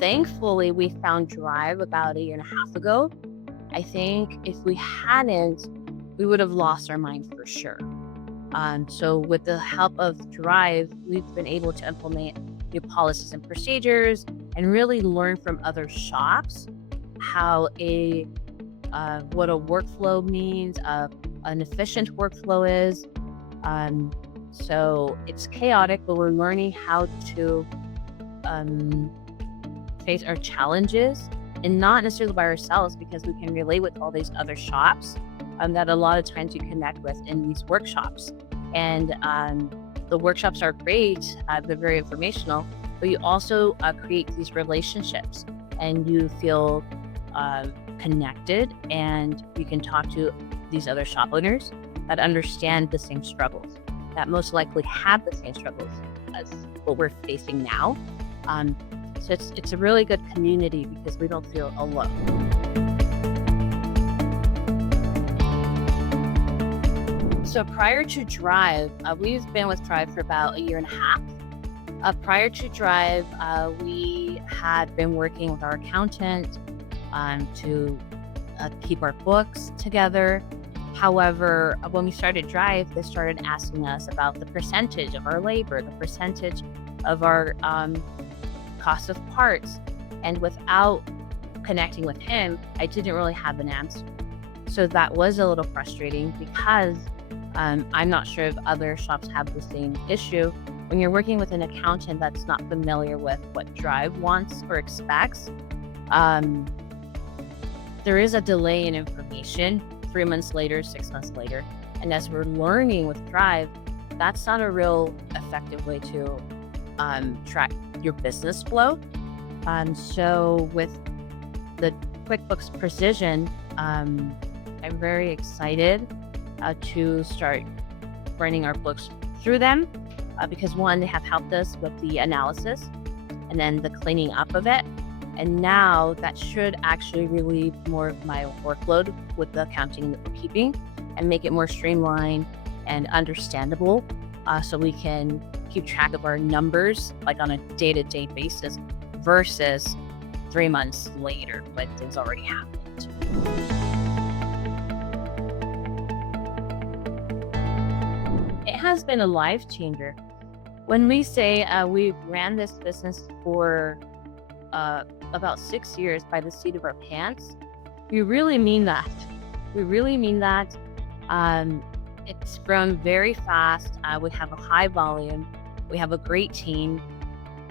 Thankfully, we found Drive about a year and a half ago. I think if we hadn't, we would have lost our mind for sure. So with the help of Drive, we've been able to implement new policies and procedures and really learn from other shops how a what a workflow means, an efficient workflow is. Um, so it's chaotic, but we're learning how to um, face our challenges and not necessarily by ourselves because we can relate with all these other shops that a lot of times you connect with in these workshops. And the workshops are great, they're very informational, but you also create these relationships and you feel connected and you can talk to these other shop owners that understand the same struggles, that most likely have the same struggles as what we're facing now. Um, so it's a really good community because we don't feel alone. So prior to Drive, we've been with Drive for about a year and a half. Prior to Drive, we had been working with our accountant to keep our books together. However, when we started Drive, they started asking us about the percentage of our labor, the percentage of our cost of parts. And without connecting with him, I didn't really have an answer. So that was a little frustrating because I'm not sure if other shops have the same issue. When you're working with an accountant that's not familiar with what Drive wants or expects, there is a delay in information 3 months later, 6 months later. And as we're learning with Drive, that's not a real effective way to track your business flow. So with the QuickBooks Precision, I'm very excited to start running our books through them because one, they have helped us with the analysis and then the cleaning up of it. And now that should actually relieve more of my workload with the accounting and the bookkeeping and make it more streamlined and understandable so we can keep track of our numbers like on a day-to-day basis versus 3 months later when things already happened. It has been a life changer. When we say we ran this business for about 6 years by the seat of our pants, we really mean that. We really mean that. It's grown very fast. We have a high volume. We have a great team.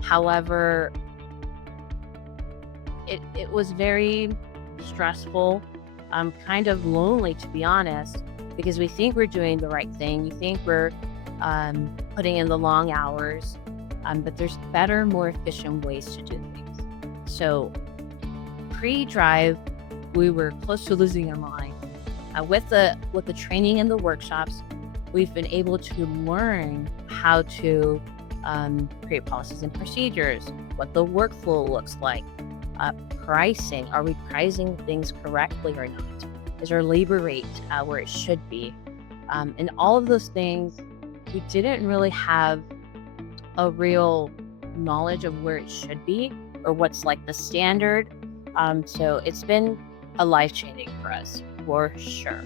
However, it was very stressful, kind of lonely, to be honest, because we think we're doing the right thing. We think we're putting in the long hours, but there's better, more efficient ways to do things. So pre-Drive, we were close to losing our mind. With the training and the workshops, we've been able to learn how to create policies and procedures, what the workflow looks like, pricing. Are we pricing things correctly or not? Is our labor rate where it should be? And all of those things, we didn't really have a real knowledge of where it should be or what's like the standard. So it's been a life changing for us for sure.